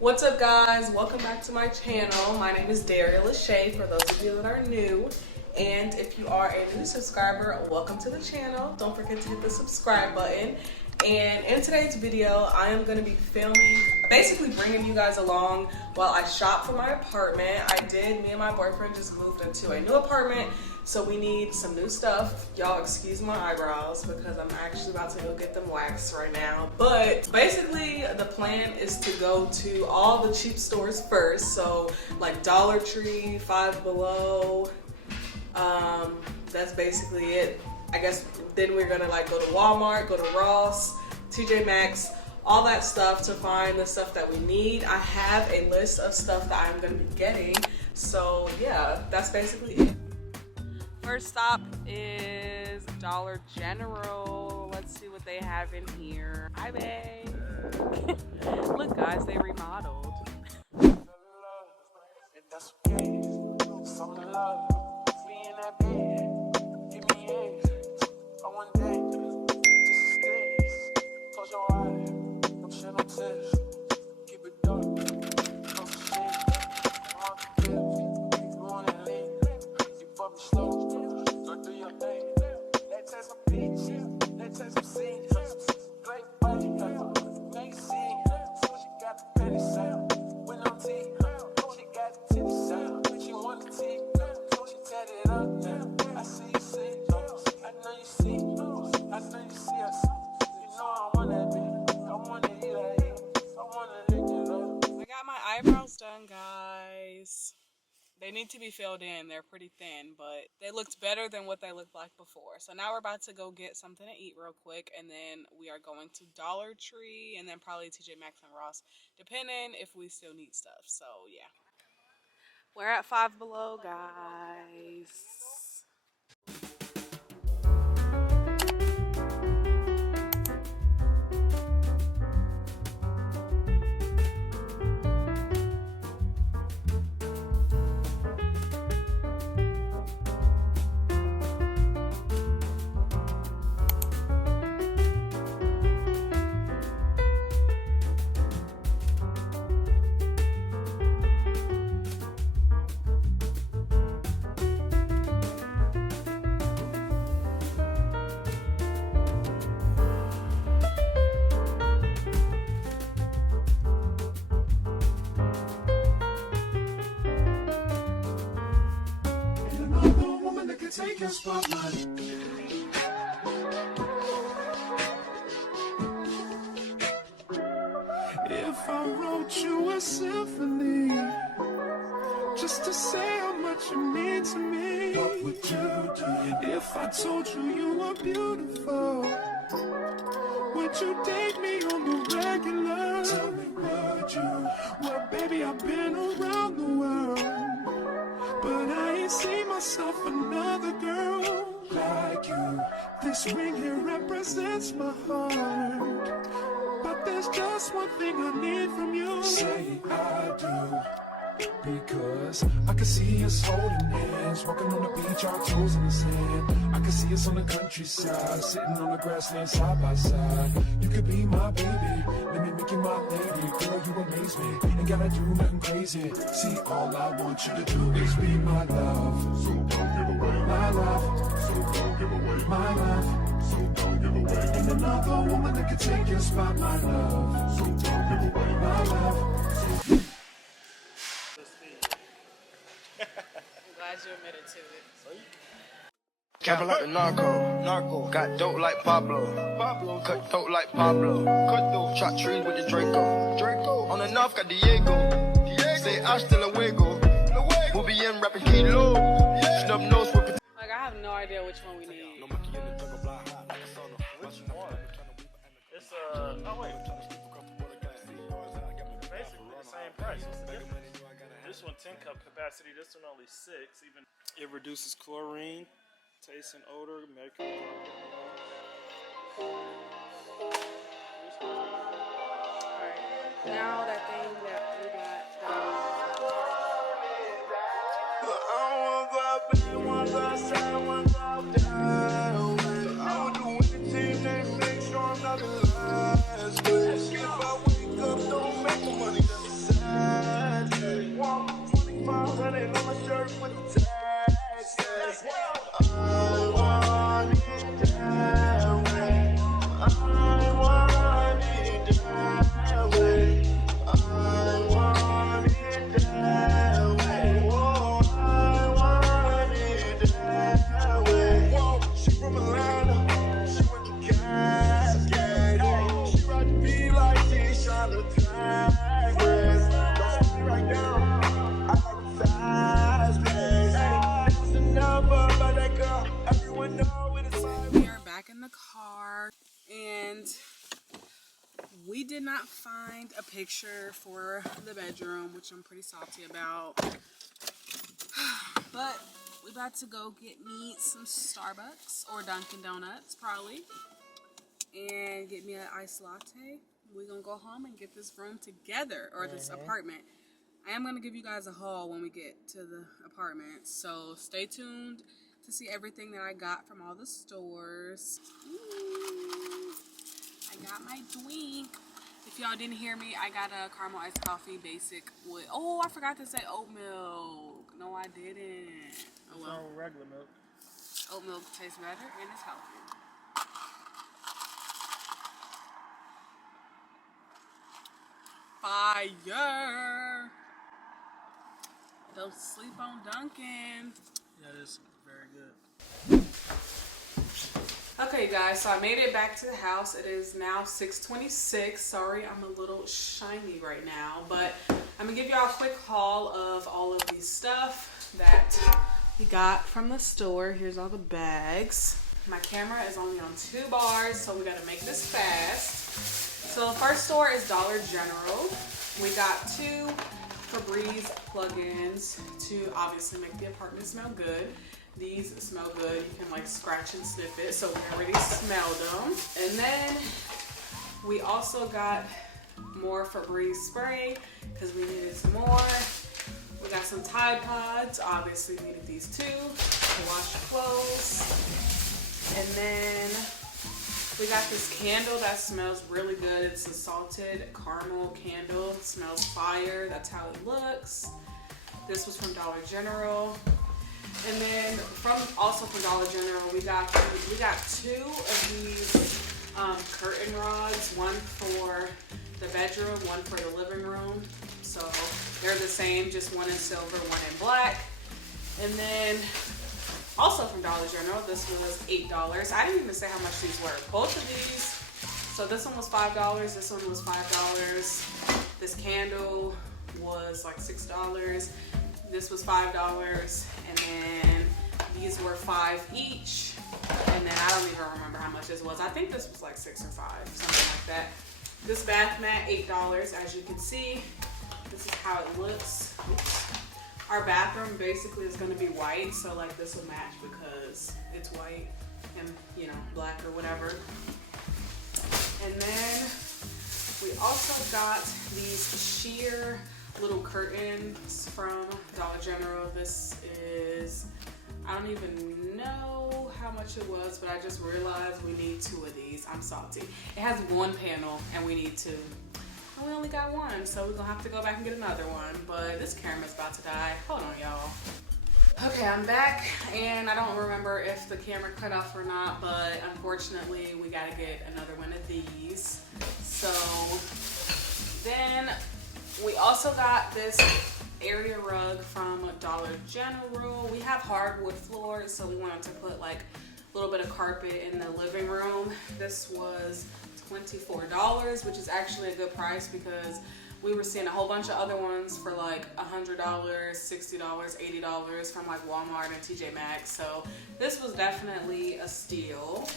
What's up, guys? Welcome back to my channel. My name is Daria Lashae, for those of you that are new. And if you are a new subscriber, welcome to the channel. Don't forget to hit the subscribe button. And in today's video, I am going to be filming, basically bringing you guys along while I shop for my apartment. Me and my boyfriend just moved into a new apartment, so we need some new stuff. Y'all excuse my eyebrows because I'm actually about to go get them waxed right now. But basically the plan is to go to all the cheap stores first. So like Dollar Tree, Five Below, that's basically it. I guess then we're gonna like go to Walmart, go to Ross, TJ Maxx, all that stuff to find the stuff that we need. I have a list of stuff that I'm gonna be getting. So yeah, that's basically it. First stop is Dollar General. Let's see what they have in here. Hi, babe. Look, guys, they remodeled. Eyebrows done, guys. They need to be filled in. They're pretty thin, but they looked better than what they looked like before. So now we're about to go get something to eat real quick, and then we are going to Dollar Tree and then probably TJ Maxx and Ross, depending if we still need stuff. So yeah, we're at Five Below, guys. Take your spotlight. If I wrote you a symphony just to say how much you mean to me, what would you do? If I told you you were beautiful, would you date me on the regular? Tell me, would you? Well, baby, I've been around the world, but I ain't seen myself another girl like you. This ring here represents my heart, but there's just one thing I need from you. Say I do, because I can see us holding hands, walking on the beach, our toes in the sand. I can see us on the countryside, sitting on the grassland side by side. You could be my baby, let me make you my lady. Girl, you amaze me, ain't gotta do nothing crazy. See, all I want you to do is be my love. So don't give away my love. So don't give away my love. So don't give away. Ain't another woman that can take your spot, my love. So don't give away my love. So I'm glad you admitted to it. Capping like the narco. Got dope like Pablo. Cut dope like Pablo. Shot trees with the Draco. On the north got Diego. Say hasta luego. We'll be in rapping kilo. Snub nose with Like, I have no idea which one we need. It's oh wait. Basically the same price. What's the difference? This one 10 cup capacity, this one only 6. Even it reduces chlorine, taste and odor, medical. Alright. Now that thing that we got If I wake up, don't make the money. find a picture for the bedroom, which I'm pretty salty about. But we about to go get me some Starbucks or Dunkin' Donuts probably, and get me an iced latte. We're gonna go home and get this room together, or this apartment. I am gonna give you guys a haul when we get to the apartment, so stay tuned to see everything that I got from all the stores. Ooh, I got my drink. If y'all didn't hear me, I got a caramel iced coffee basic with, oh, I forgot to say oat milk. No, I didn't. Oh well. Regular milk. Oat milk tastes better and it's healthy. Fire! Don't sleep on Dunkin'. Yeah, it's very good. Okay guys, so I made it back to the house. It is now 6:26. Sorry, I'm a little shiny right now, but I'm gonna give y'all a quick haul of all of these stuff that we got from the store. Here's all the bags. My camera is only on 2 bars, so we gotta make this fast. So the first store is Dollar General. We got 2 Febreze plugins to obviously make the apartment smell good. These smell good. You can like scratch and sniff it, so we already smelled them. And then we also got more Febreze spray because we needed some more. We got some Tide Pods. Obviously needed these too to wash clothes. And then we got this candle that smells really good. It's a salted caramel candle. It smells fire. That's how it looks. This was from Dollar General. And then also from Dollar General, we got 2 of these curtain rods. One for the bedroom, one for the living room. So they're the same, just one in silver, one in black. And then also from Dollar General, this was $8. I didn't even say how much these were. Both of these, so this one was $5, this one was $5. This candle was like $6. This was $5, and then these were $5 each. And then I don't even remember how much this was. I think this was like $6 or $5, something like that. This bath mat, $8, as you can see. This is how it looks. Oops. Our bathroom basically is going to be white, so like this will match because it's white and, you know, black or whatever. And then we also got these sheer little curtains from Dollar General. This is, I don't even know how much it was, but I just realized we need 2 of these. I'm salty. It has 1 panel and we need 2. And we only got 1, so we're gonna have to go back and get another one. But this camera's about to die. Hold on, y'all. Okay, I'm back, and I don't remember if the camera cut off or not, but unfortunately we gotta get another one of these. So then we also got this area rug from Dollar General. We have hardwood floors, so we wanted to put like a little bit of carpet in the living room. This was $24, which is actually a good price because we were seeing a whole bunch of other ones for like $100, $60, $80 from like Walmart and TJ Maxx. So this was definitely a steal.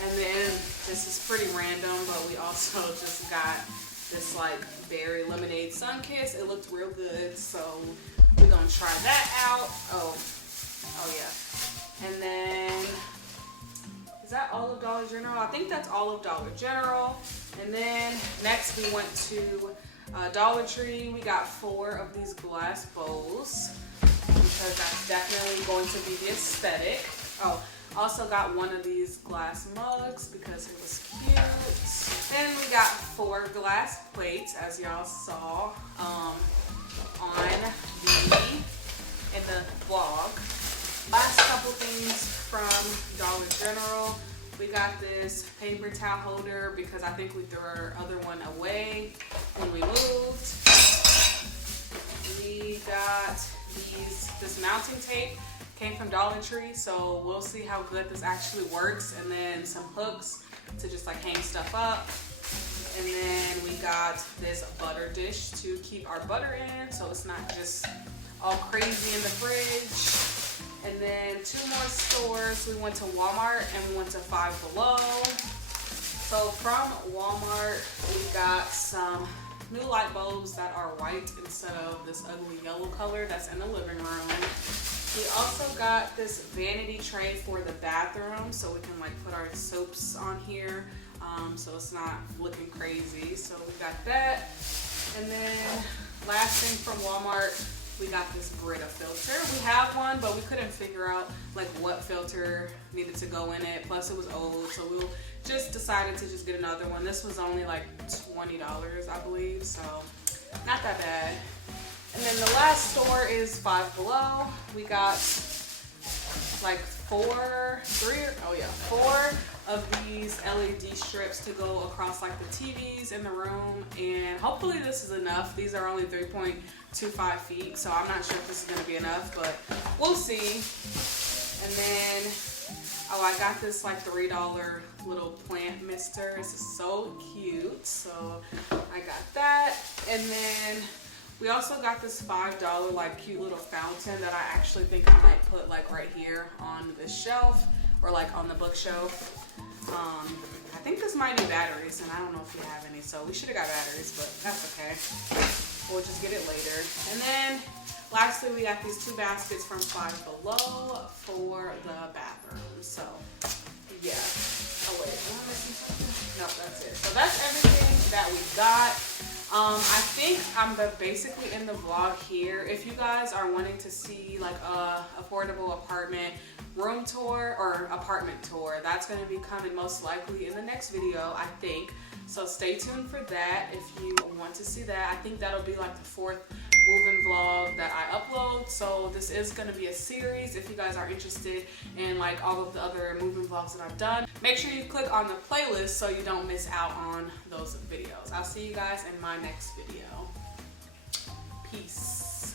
And then this is pretty random, but we also just got this like berry lemonade sun kiss. It looked real good, so we're gonna try that out. Oh yeah. And then is that all of Dollar General? I think that's all of Dollar General. And then next we went to Dollar Tree. We got 4 of these glass bowls because that's definitely going to be the aesthetic. Oh, also got 1 of these glass mugs because it was cute. Then we got 4 glass plates, as y'all saw in the vlog. Last couple things from Dollar General. We got this paper towel holder because I think we threw our other one away when we moved. We got this mounting tape. Came from Dollar Tree, so we'll see how good this actually works. And then some hooks to just like hang stuff up. And then we got this butter dish to keep our butter in, so it's not just all crazy in the fridge. And then 2 more stores. We went to Walmart and we went to Five Below. So from Walmart, we got some new light bulbs that are white instead of this ugly yellow color that's in the living room. We also got this vanity tray for the bathroom, so we can like put our soaps on here, so it's not looking crazy. So we got that. And then last thing from Walmart, we got this Brita filter. We have one, but we couldn't figure out like what filter needed to go in it. Plus it was old, so we just decided to just get another one. This was only like $20, I believe, so not that bad. And then the last store is Five Below. We got like four of these LED strips to go across like the TVs in the room, and hopefully this is enough. These are only 3.25 feet, so I'm not sure if this is gonna be enough, but we'll see. And then, oh, I got this like $3 little plant mister. This is so cute, so I got that. And then we also got this $5 like cute little fountain that I actually think I might put like right here on the shelf or like on the bookshelf. I think this might need batteries, and I don't know if we have any, so we should have got batteries, but that's okay. We'll just get it later. And then lastly, we got these two baskets from Five Below for the bathroom. So yeah. Oh wait, am I missing something? No, that's it. So that's everything that we got. I think I'm basically in the vlog here. If you guys are wanting to see like a affordable apartment room tour or apartment tour, that's going to be coming most likely in the next video, I think. So stay tuned for that if you want to see that. I think that'll be like the 4th move-in vlog that I upload. So this is going to be a series. If you guys are interested in like all of the other move-in vlogs that I've done, make sure you click on the playlist so you don't miss out on those videos. I'll see you guys in my next video. Peace.